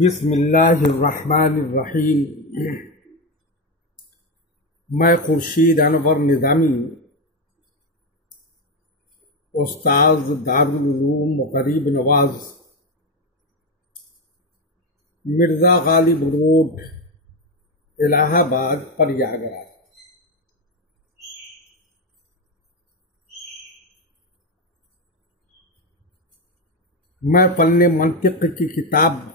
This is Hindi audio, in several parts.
बिस्मिल्लाहिर्रहमानिर्रहीम। मैं खुर्शीद अनवर निज़ामी, उस्ताद दारुल उलूम गरीब नवाज, मिर्ज़ा गालिब रोड, इलाहाबाद, प्रयागराज। मैं फन्ने मंतिक़ की किताब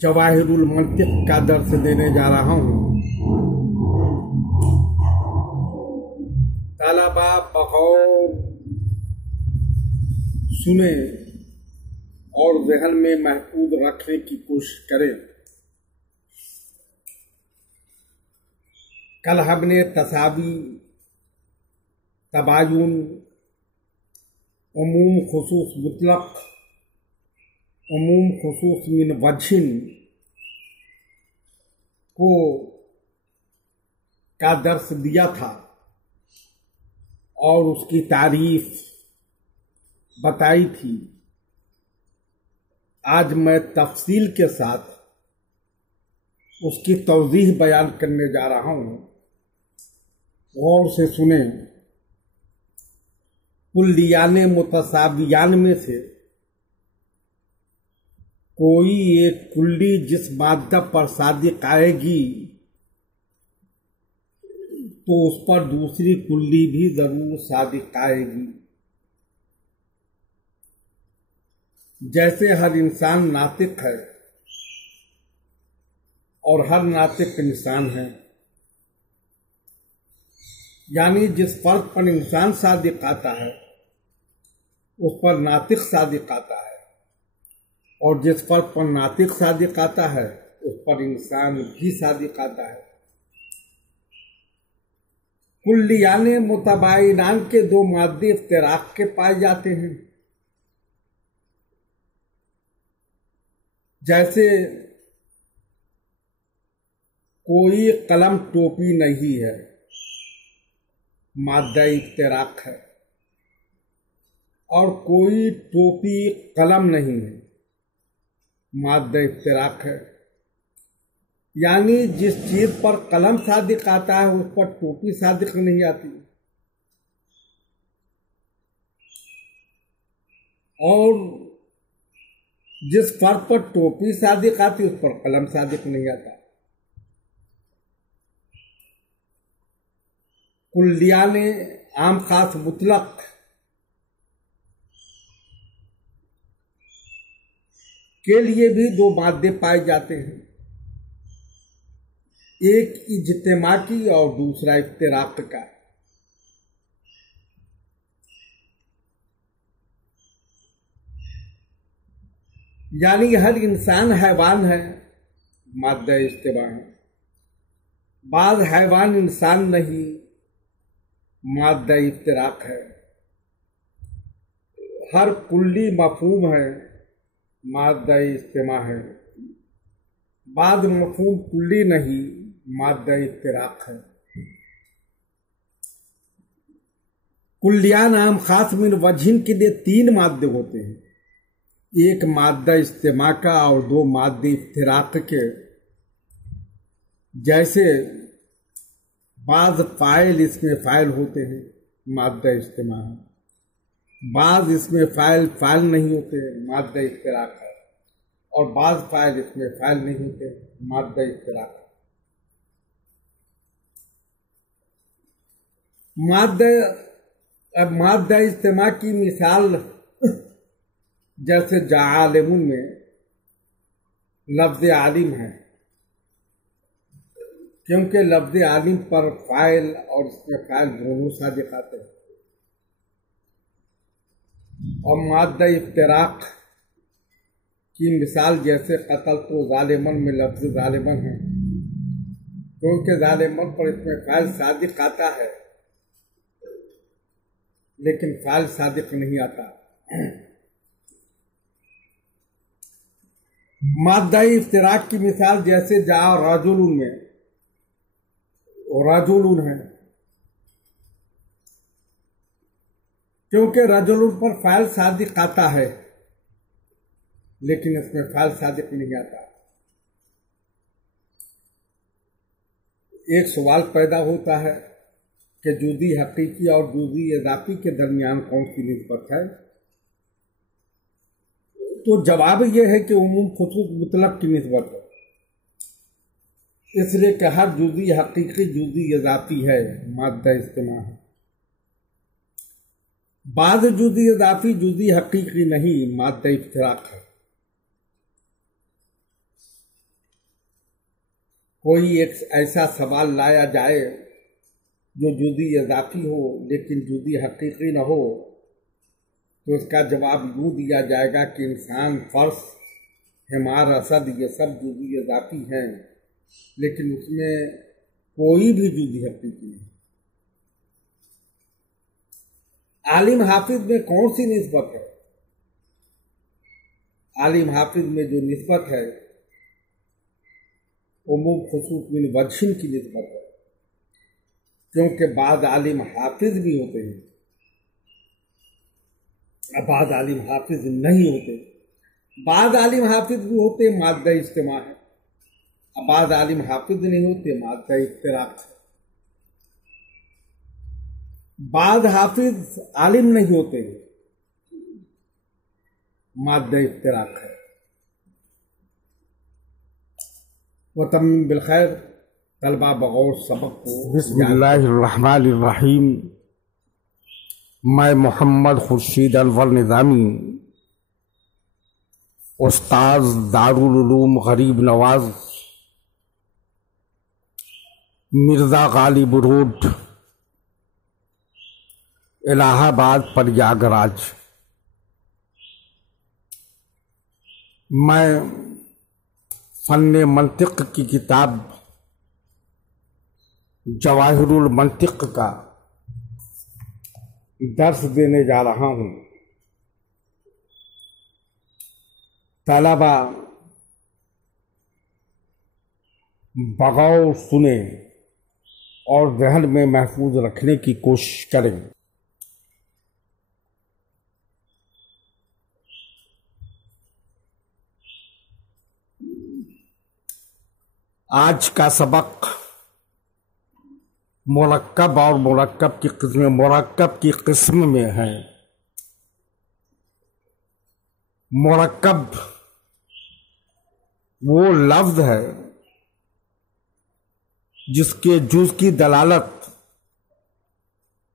जवाहिरुल मंतिक़ का दर्स देने जा रहा हूँ। तलबा बगौर सुने और ज़हन में महफूज रखने की कोशिश करें। कल हमने तसावी, तबायुन, उमूम खुसूस मुतलक, उमूम खुसूस मिन वजहिन को का दर्स दिया था और उसकी तारीफ बताई थी। आज मैं तफसील के साथ उसकी तौज़ीह बयान करने जा रहा हूँ। गौर से सुने। कुल्लियान मुतसावियान में से कोई एक कुल्ली जिस मादा पर सादिक आएगी तो उस पर दूसरी कुल्ली भी जरूर सादिक आएगी। जैसे हर इंसान नातिक है और हर नातिक इंसान है, यानी जिस फर्द पर इंसान सादिक आता है उस पर नातिक सादिक आता है, और जिस फर्द पर नातिक सादिक आता है उस पर इंसान भी सादिक आता है। कुल्लियान मुतबाइनान के दो मादे इफ्तिराक के पाए जाते हैं। जैसे कोई कलम टोपी नहीं है, मादा इफ्तिराक है, और कोई टोपी कलम नहीं है, मादा इफ्तिराक है। यानी जिस चीज पर कलम सादिक आता है उस पर टोपी सादिक नहीं आती, और जिस फर्द पर टोपी सादिक आती उस पर कलम सादिक नहीं आता। कुल्लियान आम खास मुतलक के लिए भी दो मादे पाए जाते हैं, एक इज्तिमा की और दूसरा इफ्तिराक का। यानी हर इंसान हैवान है, मादा इज्तिमा है। बाज़ हैवान इंसान नहीं, मादा इफ्तिराक है। हर कुल्ली मफहूम है, मादा इज्तिमा है। बाद मफहूम कुल्ली नहीं, मादा इफ्तिराक है। कुल्लियान आम खास मिन वजहिन के लिए तीन मादे होते हैं, एक मादा इज्तिमा का और दो मादे इफ्तिराक के। जैसे बाज़ फाइल इसमें फाइल होते हैं, मादा इज्तिमा है। बाज़ इसमें फाइल नहीं होते, मादा इफ्तिराक है। और बाज़ फाइल इसमें फाइल नहीं होते, मादा इफ्तिराक है। मादा इज्तिमा की मिसाल जैसे जालिमुन में लफ्ज़ आलिम है, क्योंकि लफ्ज़ आलिम पर फाइल और इसमें फाइल दोनों सादिक आते हैं। और मादा इफ्तिराक की मिसाल जैसे कतल तो जालिमन में लफ्ज़ जालिमन है, क्योंकि जालिमन पर इसमें फाइल सादिक आता है लेकिन फाइल सादिक नहीं आता। माद्दाई इफ्तिराक की मिसाल जैसे जा राजुलून में राजुलून है, क्योंकि रजुलून पर फाइल सादिक आता है, लेकिन इसमें फाइल सादिक नहीं आता। एक सवाल पैदा होता है कि जुदी हकीकी और जुदी इजाफी के दरमियान कौन सी निस्बत है। तो जवाब यह है कि उमूम खुसूस मुतलक की निस्बत है, इसलिए कि हर जुदी हकीकी जुदी इजाफी है, माद्दा इस्तेमा है। बाद जुदी इजाफी जुदी हकीकी नहीं, माद्दा इफ्तिराक है। कोई एक ऐसा सवाल लाया जाए जो जुदी इजाफी हो लेकिन जुदी हकीकी न हो, तो इसका जवाब यूँ दिया जाएगा कि इंसान, फर्श, हिमार, असद, ये सब जुदी इजाफी हैं, लेकिन उसमें कोई भी जुदी हकीकी नहीं। आलिम हाफिज में कौन सी निस्बत है? आलिम हाफिज में जो निस्बत है उमूम खुसूस मिन वजहिन की निस्बत है, क्योंकि बाद आलिम हाफिज भी होते हैं, बाद आलिम हाफिज नहीं होते। बाद आलिम हाफिज भी होते, माद्दा इज्तिमा है। बाद आलिम हाफिज नहीं होते, माद्दा इफ्तिराक है। बाद हाफिज आलिम नहीं होते, माद्दा इफ्तिराक है। वतम्मीम बिलखैर, तलबा बगौर सबक को। बिस्मिल्लाहिर्रहमानिर्रहीम। मैं मोहम्मद खुर्शीद अनवर निज़ामी, उस्ताद दारुल उलूम गरीब नवाज, मिर्ज़ा गालिब रोड, इलाहाबाद, प्रयागराज। मैं फन्ने मंतिक की किताब जवाहिरुल मंतिक का दर्स देने जा रहा हूँ। तलबा बगौर सुने और जहन में महफूज रखने की कोशिश करें। आज का सबक मुरक्कब और मुरक्कब की किस्म में है। मुरक्कब वो लफ्ज है जिसके जुज की दलालत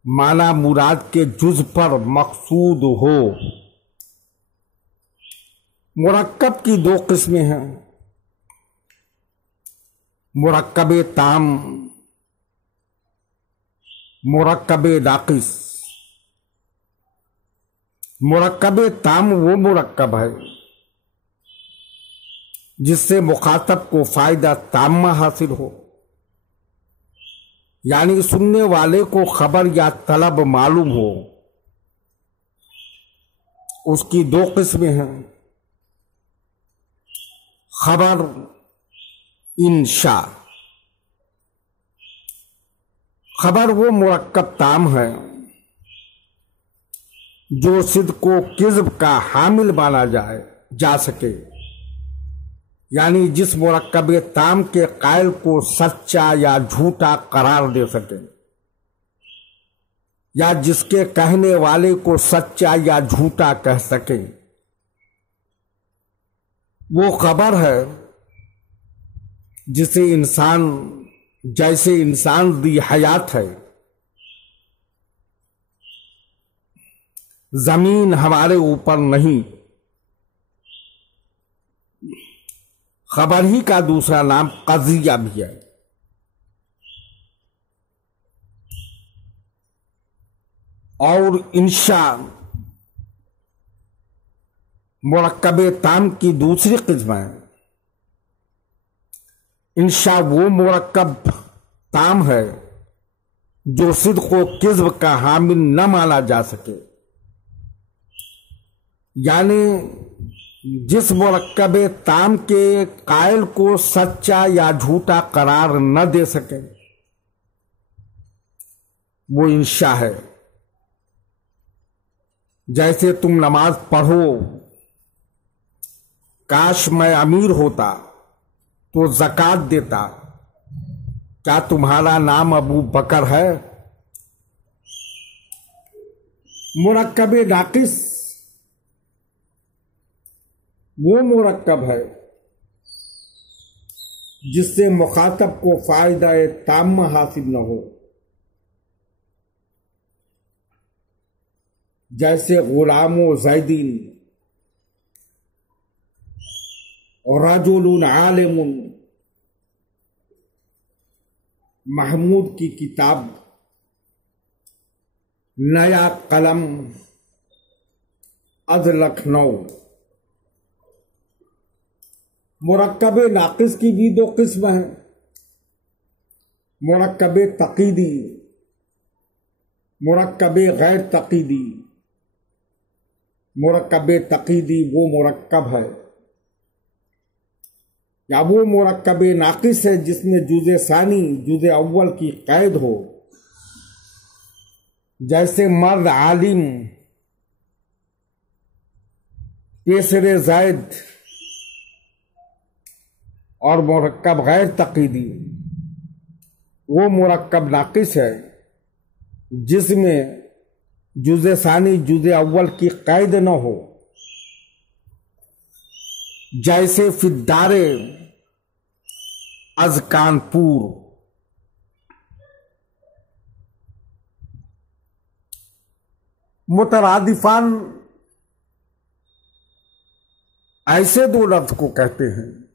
माना मुराद के जुज पर मकसूद हो। मुरक्कब की दो किस्में हैं, मुरक्कब ताम, मुरक्कब नाक़िस। मुरक्कब ताम वो मुरक्कब है जिससे मुखातब को फायदा ताम्मा हासिल हो, यानी सुनने वाले को खबर या तलब मालूम हो। उसकी दो किस्में हैं, खबर, इंशा। खबर वो मुरक्कब ताम है जो सिद्क को किज़्ब का हामिल माना जा सके, यानी जिस मुरक्कब ताम के कायल को सच्चा या झूठा करार दे सके, या जिसके कहने वाले को सच्चा या झूठा कह सके। वो खबर है जिसे इंसान, जैसे इंसान दी हयात है, जमीन हमारे ऊपर नहीं। खबर ही का दूसरा नाम कज़िया भी है। और इंशा मुरक्कब ताम की दूसरी किस्म है। इंशा वो मुरक्कब ताम है जो सिद्क को किज़्ब का हामिल न माना जा सके, यानी जिस मुरक्कब ताम के कायल को सच्चा या झूठा करार न दे सके वो इंशा है। जैसे तुम नमाज पढ़ो, काश मैं अमीर होता तो ज़कात देता, क्या तुम्हारा नाम अबू बकर है? मुरक्कब नाकिस वो मुरक्कब है जिससे मुखातब को फायदा ताम्मा हासिल न हो। जैसे गुलामो जैदीन और रजुलुन आलिमुन, महमूद की किताब नया कलम अज लखनऊ। मुरक्कब नाकिस की भी दो किस्म हैं, मुरक्कब तकीदी, मुरक्कब गैर तकीदी। मुरक्कब तकीदी वो मुरक्कब है या वो मुरक्कब नाकिस है जिसमें जुज़े सानी जुज़े अव्वल की कैद हो। जैसे मर्द आलिम, केसरे ज़ैद और मुरक्कब गैर तकीदी वो मुरक्कब नाकिस है जिसमें जुज़े सानी जुज़े अव्वल की कैद न हो। जैसे फिद्दारे अज कानपुर। मुतरादिफान ऐसे दो लफ्ज को कहते हैं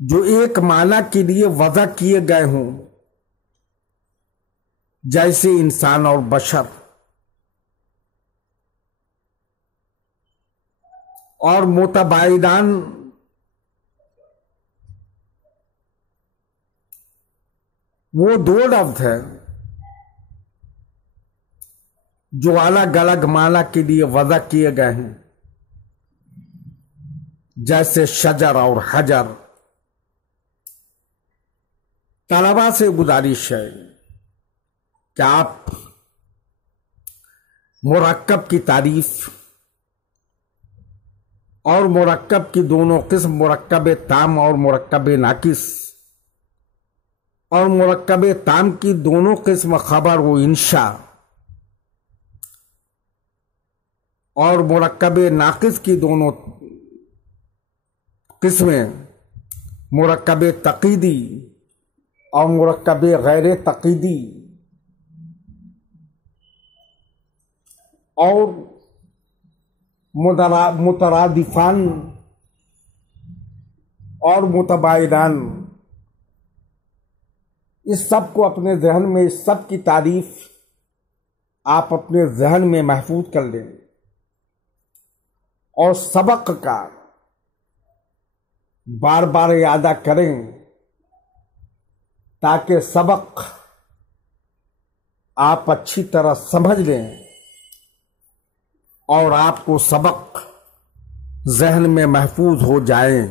जो एक माना के लिए वज़ा किए गए हों, जैसे इंसान और बशर। और मुतबाइदान वो दो लफ्ज है जो अलग अलग माना के लिए वज़ा किए गए हैं, जैसे शजर और हजर। तलबा से गुजारिश है कि आप मुरक्कब की तारीफ और मुरक्कब की दोनों किस्म, मुरक्कब ताम और मुरक्कब नाकिस, और मुरक्कब ताम की दोनों किस्म खबर व इंशा और मुरक्कब नाकिस की दोनों किस्में मुरक्कब तकीदी और मुरक्कब गैर तकीदी और मुतरादिफान और मुतबाइदान, इस सब को अपने जहन में, इस सब की तारीफ आप अपने जहन में महफूज कर लें और सबक का बार बार यादा करें ताकि सबक आप अच्छी तरह समझ लें और आपको सबक जहन में महफूज हो जाए,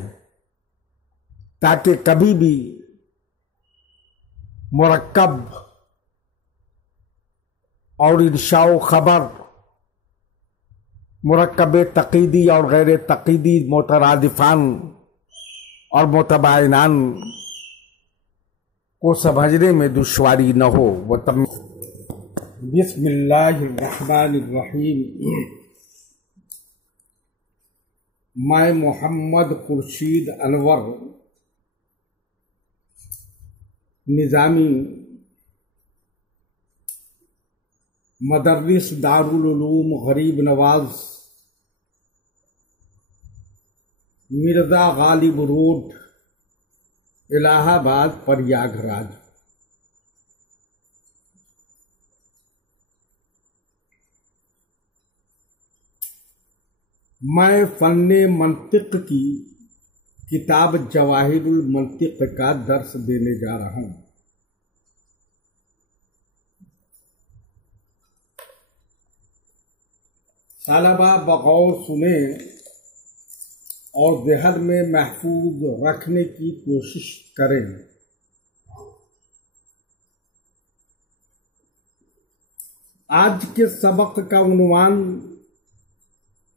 ताकि कभी भी मुरक्कब और इंशाओ खबर, मुरक्कब तकीदी और गैर तकीदी, मुतरादिफान और मुतबाइनान को समझने में दुश्वारी न हो। वो तब बिस्मिल्लाहिर्रहमानिर्रहीम। मैं मोहम्मद खुर्शीद अनवर निज़ामी मदरस दारुल उलूम गरीब नवाज मिर्ज़ा गालिब रोड इलाहाबाद प्रयागराज। मैं फन्ने मंतिक की किताब जवाहिरुल मंतिक का दर्स देने जा रहा हूं। तलबा बगौर सुने और जहन में महफूज रखने की कोशिश करें। आज के सबक का उन्वान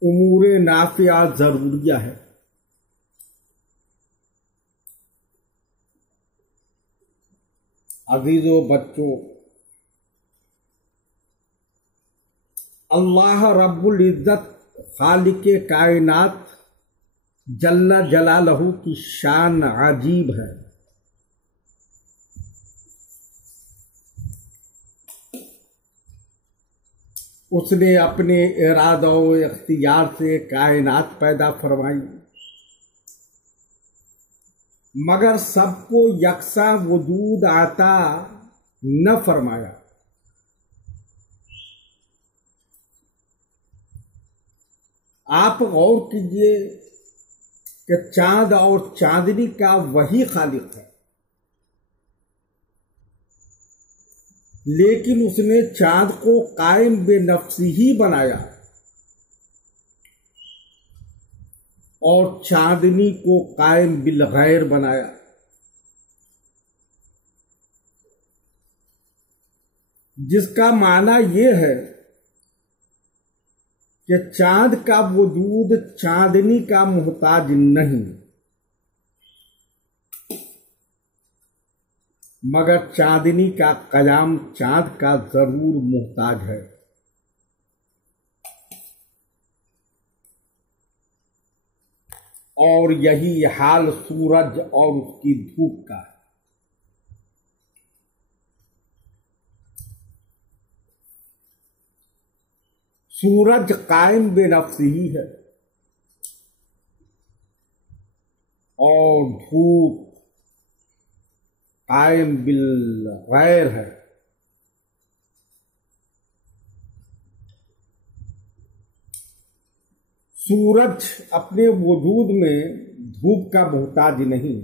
उमूरे नाफिया जरूरिया है। अजीजों बच्चों, अल्लाह रब्बुल इज्जत खालिके कायनात जल्ला जलालहू की शान अजीब है। उसने अपने इरादा व इख्तियार से कायनात पैदा फरमाई, मगर सबको यकसा वजूद आता न फरमाया। आप गौर कीजिए कि चांद और चांदनी का वही खालिक है, लेकिन उसने चांद को कायम बेनफ्सी ही बनाया और चांदनी को कायम बिल गैर बनाया। जिसका माना यह है कि चांद का वजूद चांदनी का मोहताज नहीं, मगर चांदनी का कयाम चांद का जरूर मोहताज है। और यही हाल सूरज और उसकी धूप का है। सूरज कायम बेनफ्स ही है और धूप कायम बिल गैर है। सूरज अपने वजूद में धूप का मोहताज नहीं,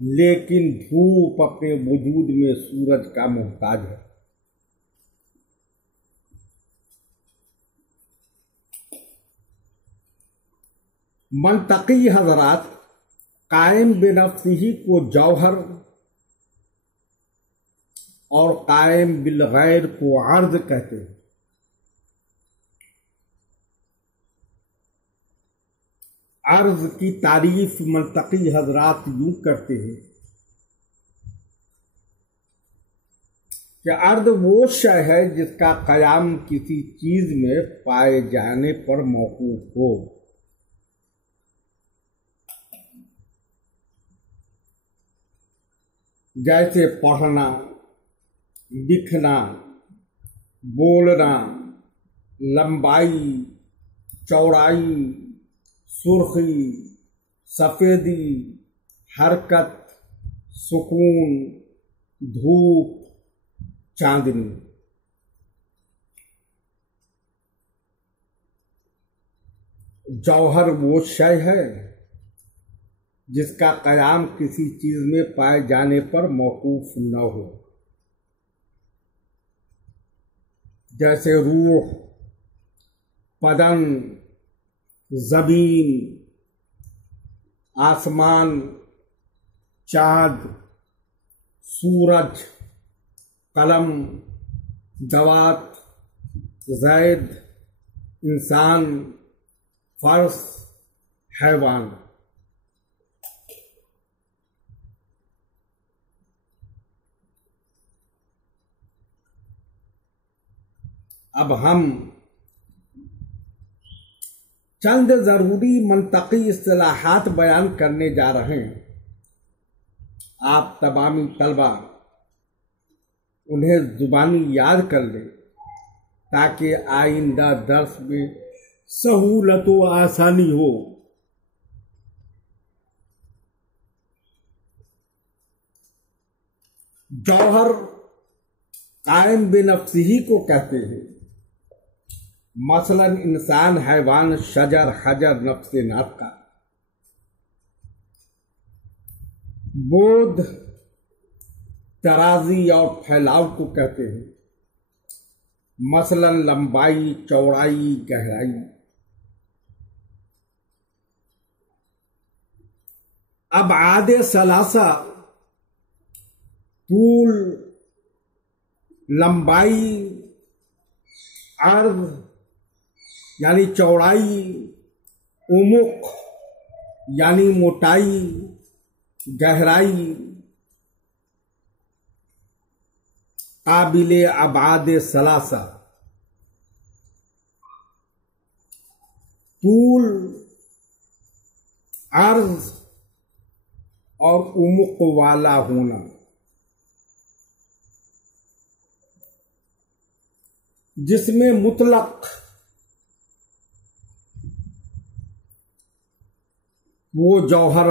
लेकिन धूप अपने वजूद में सूरज का मोहताज है। मंतकी हजरात कायम बेनफ्सी को जौहर और कायम बिल गैर को अर्ज कहते हैं। अर्ज की तारीफ मंतकी हजरात यूं करते हैं कि अर्ज वो शय है जिसका कयाम किसी चीज में पाए जाने पर मौकूफ हो। जैसे पढ़ना, लिखना, बोलना, लंबाई, चौड़ाई, सुर्खी, सफेदी, हरकत, सुकून, धूप, चांदनी। जौहर वो शय है जिसका कयाम किसी चीज में पाए जाने पर मौकूफ न हो। जैसे रूह, बदन, जमीन, आसमान, चाँद, सूरज, कलम, दवात, ज़ैद, इंसान, फर्श, हैवान। अब हम चंद जरूरी मंतकी इस्तिलाहात बयान करने जा रहे हैं। आप तमामी तलबा उन्हें जुबानी याद कर लें ताकि आइंदा दर्स में सहूलत व आसानी हो। जौहर कायम बेनफ्सी को कहते हैं। मसलन इंसान, हैवान, शजर, हजर, नफ्से नातका। बोध, तराजी और फैलाव को कहते हैं। मसलन लंबाई, चौड़ाई, गहराई। अब आधे सलासा तूल, लंबाई, अर्ध यानी चौड़ाई, उमुक यानी मोटाई, गहराई, काबिले अबाद सलासा तूल, अर्ज और उमुक वाला होना। जिसमें मुतलक वो जौहर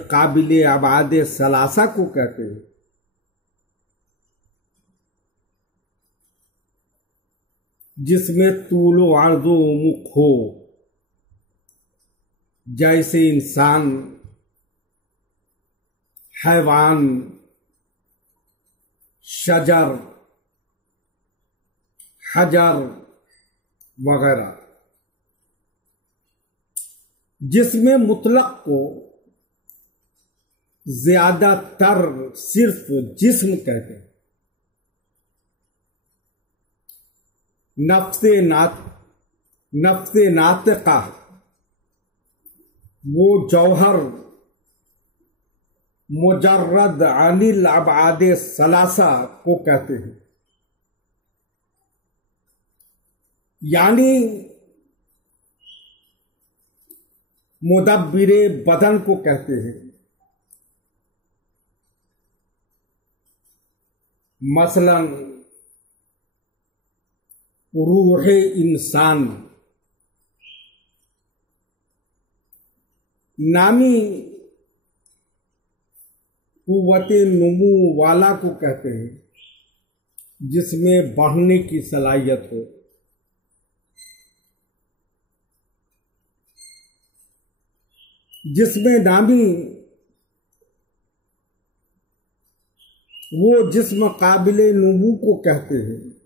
काबिले अबाद सलासा को कहते हैं। जिसमें तूल अर्ज़ो उमुक हो, जैसे इंसान, हैवान, शजर, हजर वगैरह। जिसमें मुतलक को ज्यादातर सिर्फ जिस्म कहते हैं। नफ्से नातिका वो जौहर मुजर्रद अनिल अबाद सलासा को कहते हैं। यानी मुदब्बिरे बदन को कहते हैं। मसलन रूह इंसान नामी कुव्वते नुमू वाला को कहते हैं, जिसमें बढ़ने की सलाहियत हो। जिसमें नामी वो जिस्म काबिले नुमू को कहते हैं।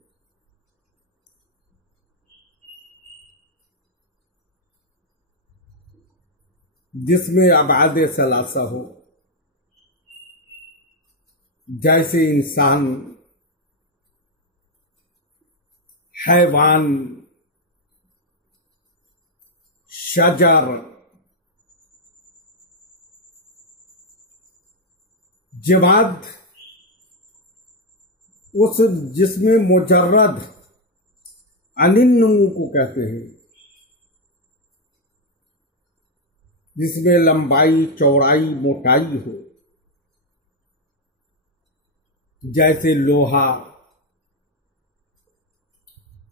जिसमें अबाद सलासा हो, जैसे इंसान, हैवान, शजर, जमाद उस जिसमें मुजर्रद अनिन्नमू को कहते हैं। जिसमें लंबाई, चौड़ाई, मोटाई हो, जैसे लोहा,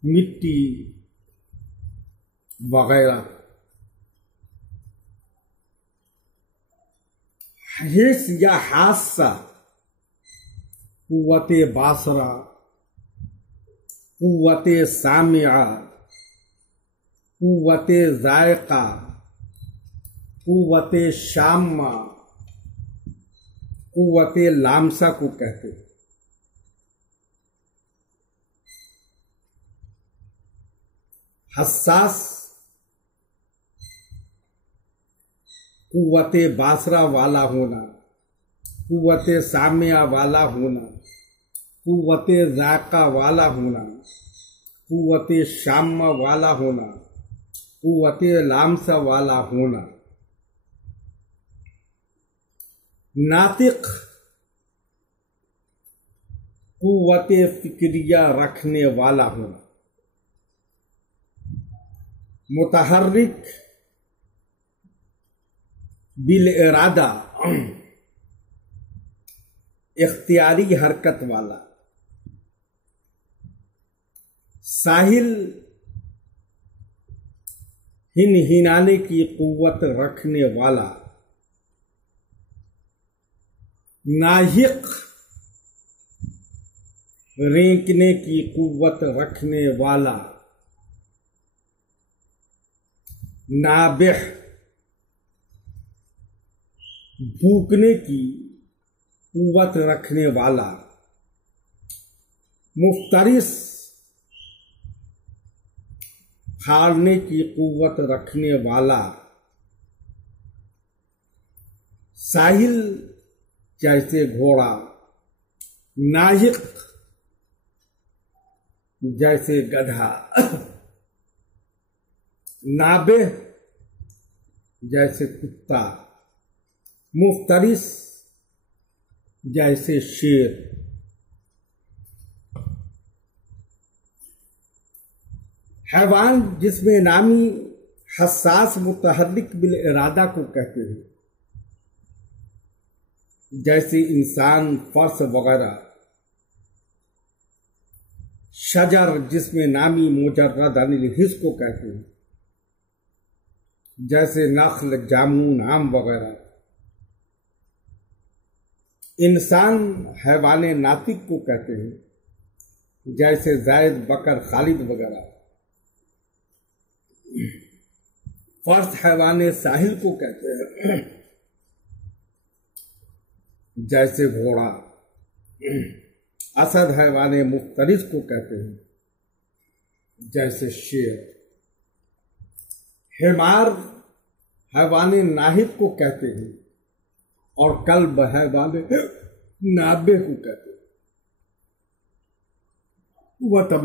मिट्टी वगैरह। हिस या हादसा कुव्वते बासरा, कुव्वते सामिया, कुव्वते जायका, कुव्वते शामा, कुव्वते लामसा को कहते हैं। हसास कुव्वते बासरा वाला होना, कुव्वते सामिया वाला होना, कुव्वते जायका वाला होना, कुव्वते शामा वाला होना, कुव्वते लामसा वाला होना। नातिक कुव्वते फिक्रिया रखने वाला होना। मुतहर्रिक बिल इरादा इख्तियारी हरकत वाला। साहिल हिनाने की कुव्वत रखने वाला। नाहिक रेंकने की कुव्वत रखने वाला। नाबिह भूकने की कुव्वत रखने वाला। मुफ्तरिस फाड़ने की कुव्वत रखने वाला, साहिल जैसे घोड़ा, नाहिक जैसे गधा, नाबे जैसे कुत्ता, मुफ्तरिस जैसे शेर। हैवान जिसमें नामी हसास मुतहर्रिक बिल इरादा को कहते हैं, जैसे इंसान, फर्श वगैरह। शजर जिसमें नामी मुजर्रद अनिल हिस को कहते हैं, जैसे नख्ल, जामुन, आम वगैरह। इंसान हैवान नातिक को कहते हैं, जैसे जायद, बकर, खालिद वगैरह। फर्श हैवान साहिल को कहते हैं, जैसे घोड़ा। असद हैवान मुफ्तरिस को कहते हैं, जैसे शेर। हिमार हैवान नाहिक को कहते हैं और कल्ब हैवान नाबे को कहते हैं। वह तब